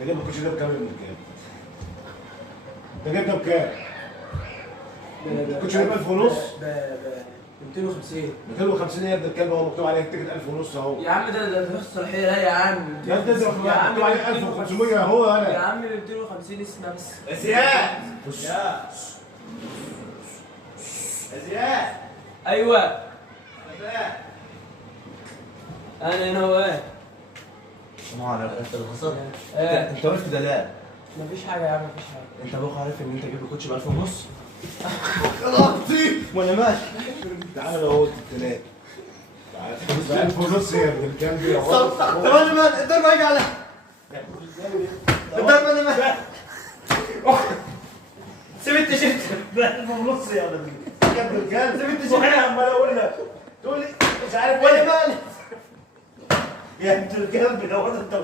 انت جايب الكوتشي ده بكام يا ابن الكلب؟ انت جايب ده بكام؟ الكوتشي ده ب 1000 ونص؟ ب 250. 250 ايه يا ابن الكلب؟ هو مكتوب عليه التيكت 1000 ونص اهو. يا عم ده الصلاحيه لا يا عم. يا ابني ده مكتوب يا عم عليه 1500 اهو يا انا. عم ب 250 اسمع بس. يا زياد بص. يا زياد ايوه يا زياد. انا هنا واقف. طبعا انت اللي خسرت. ايه انت وقفت ده لا. مفيش حاجه يا عم مفيش حاجه. انت ابوك عارف ان انت جايب الكوتش ب 1000 ونص؟ خلاص وانا ماشي. تعالى اهو التلات. تعالى 1000 ونص يا ابن الكلب يا طب انا مال الدار ما يجي على الدار ما انا مال. سيب التيشيرت ب 1000 ونص يا ابن الكلب. سيب التيشيرت. وانا عمال اقول لك تقول لي مش عارف وانا ايه مال. يا ابن الكلب ده انت